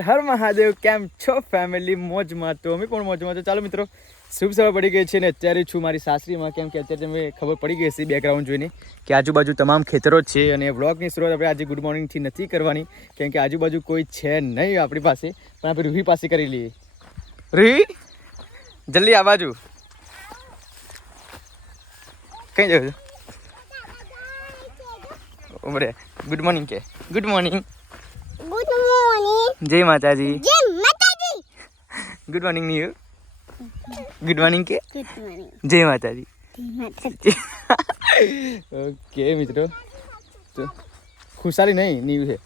હર મહાદેવ, કેમ છો ફેમિલી મોજમાં તો અમે પણ મોજમાં છો ચાલો મિત્રો, શુભ સવાર પડી ગઈ છે ને અત્યારે છું મારી સાસરીમાં. કેમ કે અત્યારે તમે ખબર પડી ગઈ છે બેકગ્રાઉન્ડ જોઈને કે આજુબાજુ તમામ ખેતરો છે અને વ્લોગની શરૂઆત આપણે આજે ગુડ મોર્નિંગથી નથી કરવાની. કેમ કે આજુબાજુ કોઈ છે નહીં આપણી પાસે, પણ આપણે રૂહી પાસે કરી લઈએ. રૂહી? જલ્દી આ બાજુ. કઈ જાવ ઉમરે. ગુડ મોર્નિંગ કે. ગુડ મોર્નિંગ મોર્નિંગ જય માતાજી. જય માતાજી. ગુડ મોર્નિંગ નીયુ ગુડ મોર્નિંગ કે? ગુડ મોર્નિંગ જય માતાજી. ઓકે મિત્રો. તો ખુશાલી નહીં નીવ છે.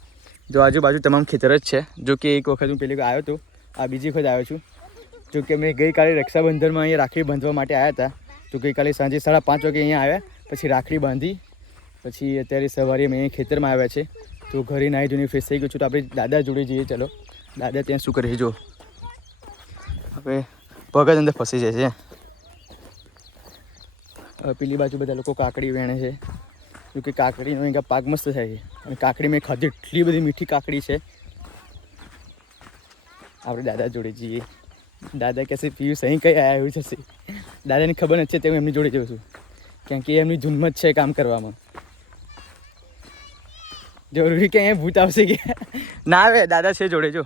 જો આજુબાજુ તમામ ખેતર જ છે. જો કે એક વખત હું પેલી આવ્યો હતો આ બીજી વખત આવ્યો છું. જો કે મેં ગઈકાલે રક્ષાબંધનમાં અહીંયા રાખડી બાંધવા માટે આવ્યા હતા. તો ગઈકાલે સાંજે સાડા પાંચ વાગે અહીંયા આવ્યા. પછી રાખડી બાંધી. પછી અત્યારે સવારે મેં અહીંયા ખેતરમાં આવ્યા છે. તો ઘરે નાહી જોઈને ફ્રેશ થઈ ગયું છું તો આપણે દાદા જોડે જઈએ, ચલો. દાદા ત્યાં શું કરે જો. હવે પગજ અંદર ફસી જાય છે હવે પેલી બાજુ બધા લોકો કાકડી વેણે છે. જો કે કાકડીનો અહીંયા પાક મસ્ત થાય છે. અને કાકડી મેં ખાધી, એટલી બધી મીઠી કાકડી છે. આપણે દાદા જોડે જઈએ. દાદા કહેશે પિયુષ, અહીં કઈ આવ્યું છે? દાદાની ખબર નથી, તે હું એમની જોડે જઉં છું. કેમ કે એમની જુન્મત છે કામ કરવામાં. જરૂરી કે અહીંયા ભૂત આવશે કે? ના આવે દાદા છે જોડે જો.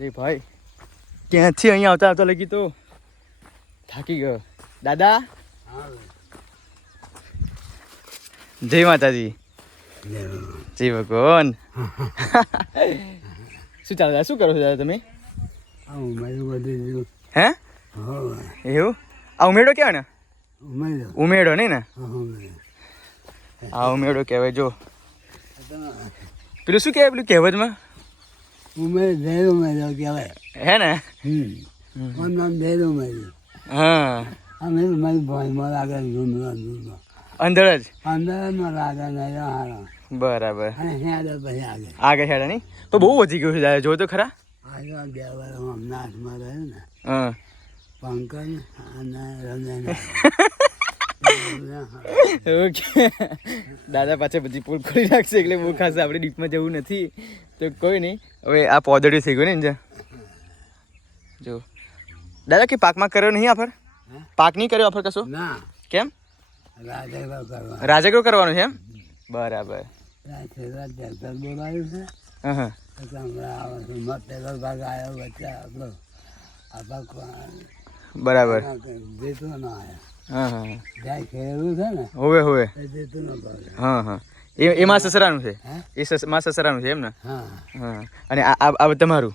રે ભાઈ. ક્યાંથી અહીંયા આવતા આવતા લગી તો? થાકી ગયો. દાદા? જય માતાજી. જય ભગવાન. શું ચાલે? શું કરો છો દાદા તમે? હે? એવું? આ ઉમેરો કહેવાય ને ઉમેડો નહીં ને? આ ઉમેડો કહેવાય જો. પેલું શું કહેવાય પેલું કહેવતમાં? ઉમેર ધૈર્ય ઉમેરો કહેવાય. હે ને? હમ. મારું નામ ધૈર્ય ઉમેર્યું. હા. અમે મારી ભાઈમાં લાગે ઝૂંડવા અંદર જ? અંદરમાં લાગે નહીં હારા. બરાબર. અને હેડે પછી આગળ. આગળ હેડા નહીં? તો બહુ વધી ગયું છે જો તો ખરા. આગળ બે વાર ને. હા. પંકજ અને ઓકે દાદા પાછા બધી પૂલ ખોલી રાખશે એટલે બહુ ખાસ આપણે ડીપમાં જવું નથી. તો કોઈ નહીં. હવે આ પોદડી થઈ ગયું ને ઇંજા જો. દાદા કે પાકમાં કર્યો નહીં આફર? પાક નહીં કર્યો આફર કશું? ના. કેમ? રાજાગ્રો કરવાનું. છે એમ? બરાબર. બોલાવ્યું છે. હા હા. ભાગ આવ્યો વચ્ચે આપણો. આ ભાગ બરાબર. જેતું ન આવ્યો હા હા જ્યાં ખેડવું છે ને હોવે હોવે. એ જેતું ન ભાગ. હા હા. એ એમાં સસરાનું છે? હે? એ સસમાં સસરાનું છે એમ ને? હા હા. અને આ આ આ તમારું?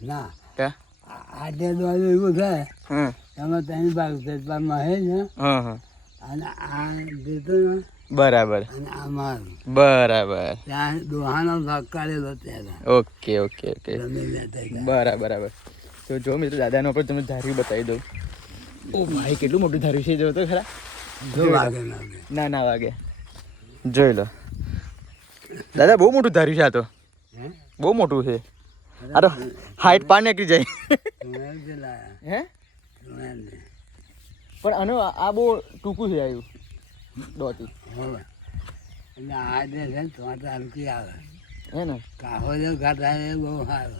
ના. ક્યાં? આ- આજે દ્વારા એવું થાય હા. એમાં ત્રણ ભાગ છે. પણ મહેશ ને હા હા. અને આ જેતું ને બરાબર. અને આ મારું. બરાબર. ત્યાં દોહાનો ભાગ કાઢેલો ત્યારે ઓકે ઓકે ઓકે. જમીન લેતા ગયા. બરાબર બરાબર. તો જો મિત્રો દાદાનો પણ તમને ધાર્યું બતાવી દઉં. ઓ ભાઈ કેટલું મોટું ધાર્યું છે જો તો ખરા. જો વાગે ના ના વાગે. જોઈ લો. દાદા બહુ મોટું ધાર્યું છે આ તો. બહુ મોટું છે. આ તો હાઈટ પાર નીકળી જાય. હે? પણ આનો આ બહુ ટૂંકું છે આવ્યું દોટી આવે. હે ને? કાહો જો ઘાટ આવે એ બહુ સારો.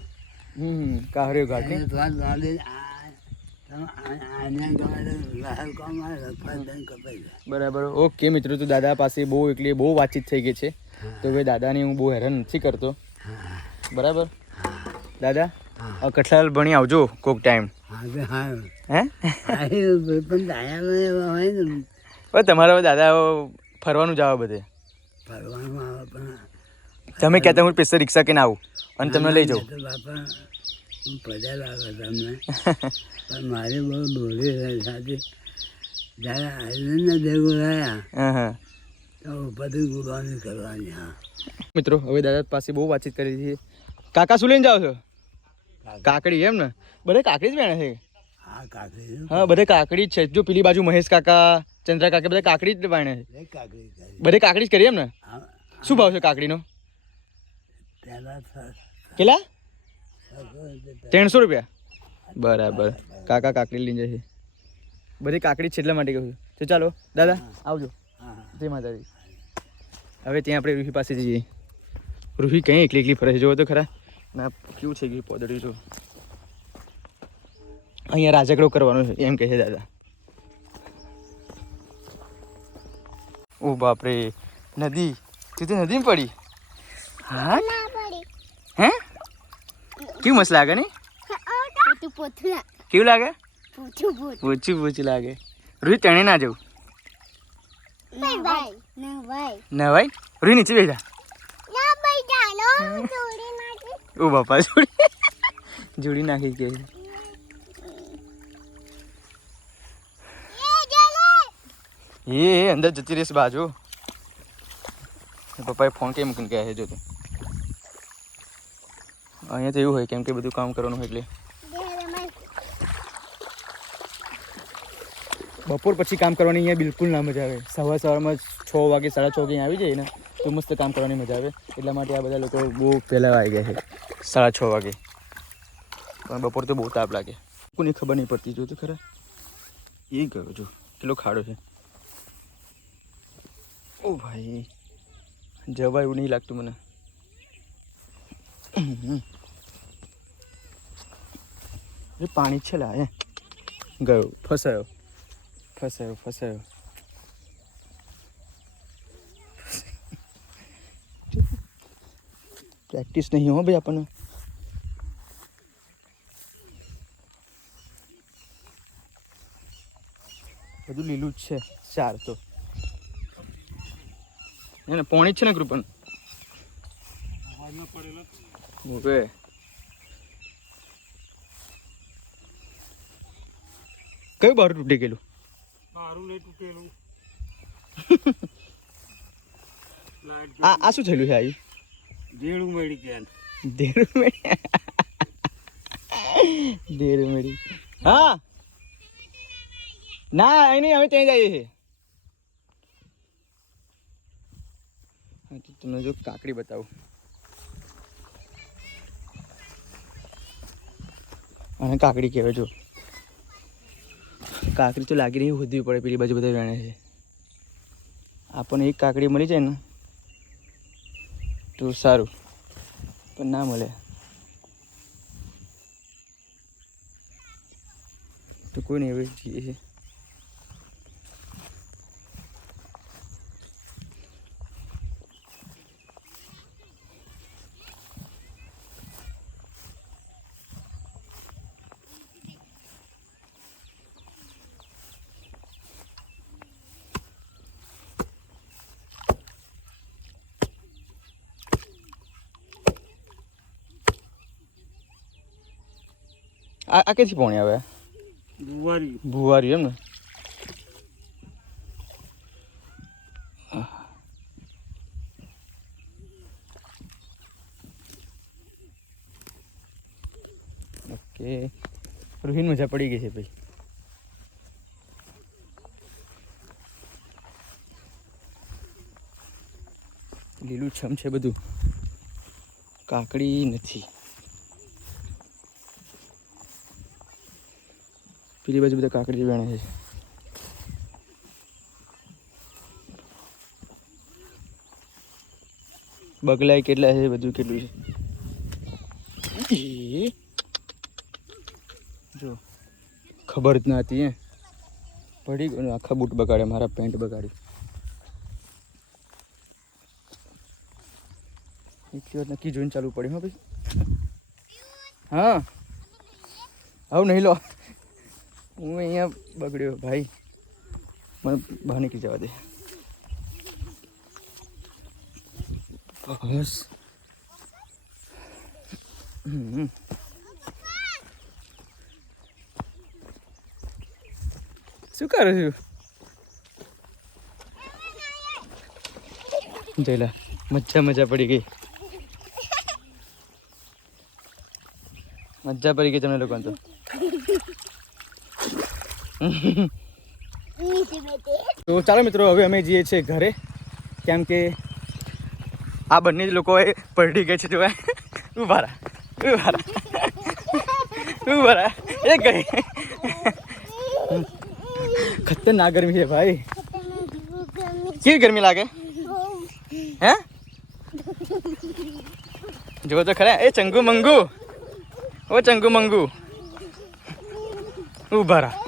હમ ઘાટ જાય બરાબર ઓકે મિત્રો તો દાદા પાસે બહુ એટલે બહુ વાતચીત થઈ ગઈ છે તો હવે દાદાને હું બહુ હેરાન નથી કરતો બરાબર દાદા કઠલાલ ભણી આવજો કોક ટાઈમ હા તમારા દાદા ફરવાનું જાવ બધે તમે કહેતા હું પૈસા રિક્ષા કે ના આવું અને તમને લઈ જાઉં હું પધાર આવે તમને. પણ મારી બહુ દોરી છે સાચી. જ્યારે આનંદને ભેગું હા તો ઉપરથી ગુરવાની કરવાની હા. મિત્રો હવે દાદા પાસે બહુ વાતચીત કરી છે. કાકા શું લઈને જાઓ છો? કાકડી એમ ને? બધે કાકડી જ વેણે છે? હા કાકડી હા બધે કાકડી જ છે. જો પેલી બાજુ મહેશ કાકા ચંદ્રા કાકા બધા કાકડી જ વાણે છે. બધે કાકડી જ કરી એમ ને? શું ભાવ છે કાકડીનો? કેટલા? ત્રણસો રૂપિયા? બરાબર. કાકા કાકડી લઈને જશે બધી કાકડી જ છે એટલા માટે કહું છું. તો ચાલો દાદા આવજો. હા જય માતાજી. હવે ત્યાં આપણે રૂહી પાસે જઈએ. રૂહી કઈ એકલી એકલી ફરે છે? જોવો તો ખરા. ના કેવું છે કે પોદડ્યું જો અહીંયા રાજાકડો કરવાનો છે એમ કહે છે દાદા. ઓ બાપરે નદી. તું તો નદીમાં પડી? હા હે? કેવું મસ્ત લાગે ને કેવું લાગે? પૂછું પૂછું ઓછું ઓછું લાગે. રૂહી તણે ના જવું. ના ભાઈ. રૂહી નીચે બેસા ઓ બાપા જોડી. જોડી નાખી કે. એ અંદર જતી રહીશ બાજુ. પપ્પાએ ફોન કેમ મૂકીને ગયા છે જો તો. અહીંયા તો એવું હોય કેમ કે બધું કામ કરવાનું હોય એટલે. બપોર પછી કામ કરવાની અહીંયા બિલકુલ ના મજા આવે. સવાર સવારમાં છ વાગે, સાડા છ વાગે અહીંયા આવી જાય ને, તો મસ્ત કામ કરવાની મજા આવે. એટલા માટે આ બધા લોકો બહુ પહેલાં આવી ગયા છે. સાડા છ વાગે. પણ બપોર તો બહુ તાપ લાગે. કોની ખબર નહીં પડતી જો તો ખરા. એ ગયો જો, કેટલો ખાડો છે. ઓ ભાઈ જવા એવું નહીં લાગતું મને. એ પાણી છે લા ગયો. ફસાયો. ફસાયો ફસાયો. પ્રેક્ટિસ નહીં હો ભાઈ આપણને. બધું લીલું જ છે ચાર તો. એને પોણી જ છે ને કૃપન ઓકે કયું બારું તૂટી ગયેલું મારું નહીં તૂટેલું આ આ શું થયેલું છે આ જેડું મળી ગયા દેર મેળી દેર મેળી હા ના અહીં નહીં અમે ત્યાં જઈએ છીએ તો તમને જો કાકડી બતાવું અને કાકડી કહેવાય, જો. કાકડી તો લાગી રહી હોદવી પડે પેલી બાજુ બધા વેણે છે. આપણને એક કાકડી મળી જાય ને, તો સારું. પણ ના મળે. તો કોઈ નહીં, હવે જઈએ. છે આ આ ક્યાંથી પોણી આવે? ભુવારી ભુવારી એમ ને ઓકે રોહિન મજા પડી ગઈ છે ભાઈ. લીલું છમ છે બધું. કાકડી નથી. પેલી બાજુ બધા કાકડી વેણે છે. બગલાય કેટલા છે, બધું કેટલું છે? જો, ખબર જ ના હતી એ પડી ગયું આખા બૂટ બગાડ્યા, મારા પેન્ટ બગાડી. એટલી વાર નક્કી જોઈને ચાલુ પડ્યું, હો ભાઈ હા. આવું નહીં લો. હું અહીંયા બગડ્યો, ભાઈ. મને બહાર નીકળી જવા દે. બસ. હમ. શું કરું છું? જયલા મજા મજા પડી ગઈ. મજા પડી ગઈ તમને લોકોને તો. તો ચાલો મિત્રો, હવે અમે જઈએ છીએ ઘરે. કેમ કે આ બંને જ લોકોએ પલટી ગઈ છે, જોવા. ઊભા રા ઊભા રા ઊભા રા એ ગઈ ખતરનાક ગરમી છે ભાઈ. કેવી ગરમી લાગે? હે? જો તો ખરા, એ ચંગુ મંગુ ઓ ચંગુ મંગુ ઊભા રહો.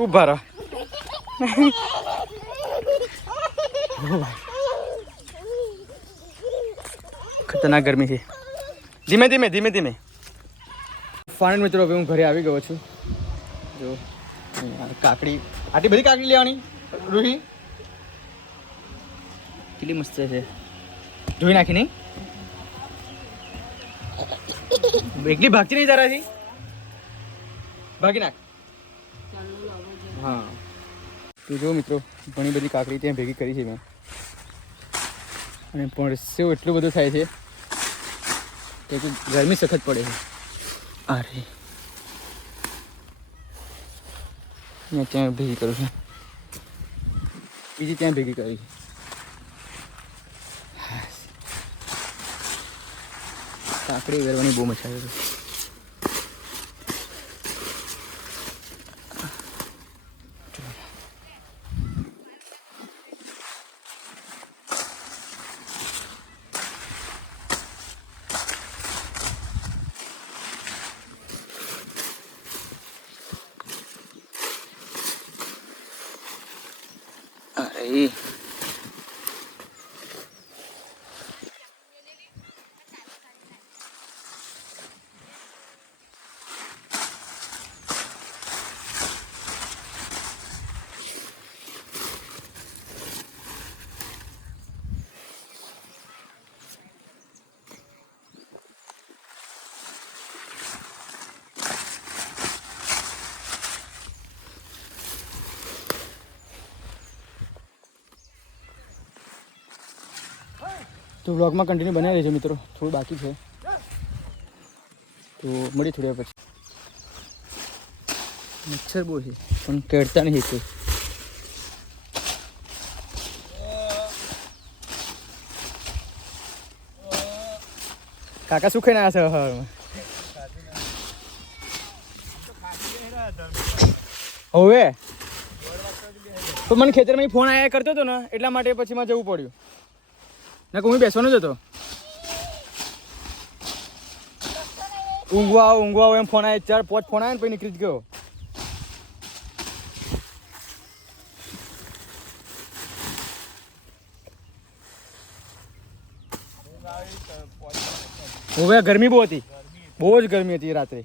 ઊભા રહો. ખતરનાક ગરમી છે. ધીમે ધીમે ધીમે ધીમે. ફાઇનલ મિત્રો હવે હું ઘરે આવી ગયો છું. જો કાકડી આટલી બધી કાકડી લેવાની? રૂહી? કેટલી મસ્ત છે. જોઈ નાખી નહીં? એકલી ભાગતી નહીં તારાથી? ભાગી નાખ. હા. તો જો મિત્રો ઘણી બધી કાકડી ત્યાં ભેગી કરી છે મેં. અને પરસેવો એટલું બધું થાય છે કે ગરમી સખત પડે છે. અરે. મેં ત્યાં ભેગી કરું છું. બીજી ત્યાં ભેગી કરી. છે કાકડી વેરવાની બહુ મજા આવે છે. તો બ્લોગમાં કન્ટિન્યુ બનાવી રહેજો મિત્રો. થોડું બાકી છે. તો મળી થોડી પછી. મચ્છર બહુ છે. પણ કેળતા નહીં છે. કાકા શું ખાઈને આવ્યા છે હવે. તો મને ખેતરમાં ફોન આયા કરતો હતો ને, એટલા માટે પછી માં જવું પડ્યું. ના હું બેસવાનો જ હતો ઊંઘવા આવો ઊંઘવા આવો એમ ફોન આવે ચાર પાંચ ફોન આવે ને પછી નીકળી જ ગયો હવે ગરમી બહુ હતી બહુ જ ગરમી હતી રાત્રે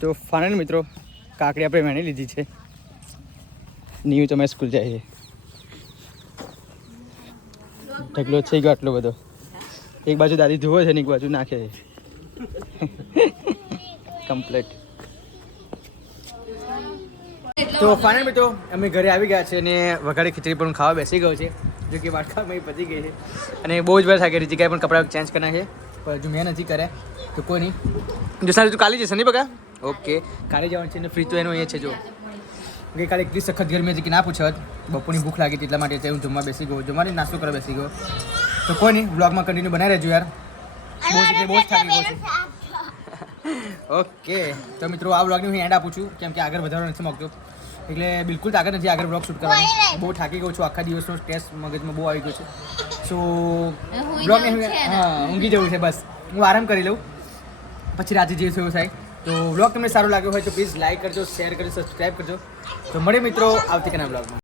તો ફાઇનલ મિત્રો, કાકડી આપણે વેણી લીધી છે. નીવ તમે સ્કૂલ જાય છે. ઢગલો થઈ ગયો આટલો બધો. એક બાજુ દાદી ધોવે છે ને એક બાજુ નાખે છે. કમ્પ્લીટ તો ફાઇનલ મિત્રો, અમે ઘરે આવી ગયા છે અને વઘારી ખીચડી પણ ખાવા બેસી ગયો છે. જો કે વાટકામાં પતી ગઈ છે. અને બહુ જ વાર થાય કે રીતિકાએ પણ કપડાં ચેન્જ કર્યા છે. પણ હજુ મેં નથી કર્યા તો કોઈ નહીં. જો સારું, તું કાલી જશે નહીં બગા ઓકે. કાલે જવાનું છે ને ફ્રી તો એનું અહીંયા છે જો. ગઈકાલે એટલી સખત ગરમી હતી કે ના પૂછત. બપોરની ભૂખ લાગી એટલા માટે હું જમવા બેસી ગયો. જમવાની નાસ્તો કરવા બેસી ગયો. તો કોઈ નહીં બ્લોગમાં કન્ટિન્યુ બનાવી રહેજો યાર. બહુ જ બહુ જ થાકી ગયો છું. ઓકે. તો મિત્રો આ બ્લોગની હું એન્ડ આપું છું કેમ કે આગળ વધારવા નથી માગતો. એટલે બિલકુલ આગળ નથી આગળ બ્લોગ શૂટ કરવાનો. બહુ થાકી ગયો છું આખા દિવસનો સ્ટ્રેસ મગજમાં બહુ આવી ગયો છે. સો બ્લોગ હા ઊંઘી જવું છે બસ. હું આરામ કરી લઉં. પછી રાતે જે થયું થાય તો બ્લોગ તમને સારો લાગ્યો હોય તો પ્લીઝ લાઇક કરજો શેર કરજો સબસ્ક્રાઈબ કરજો. તો મળે મિત્રો આવતીકાલના બ્લોગમાં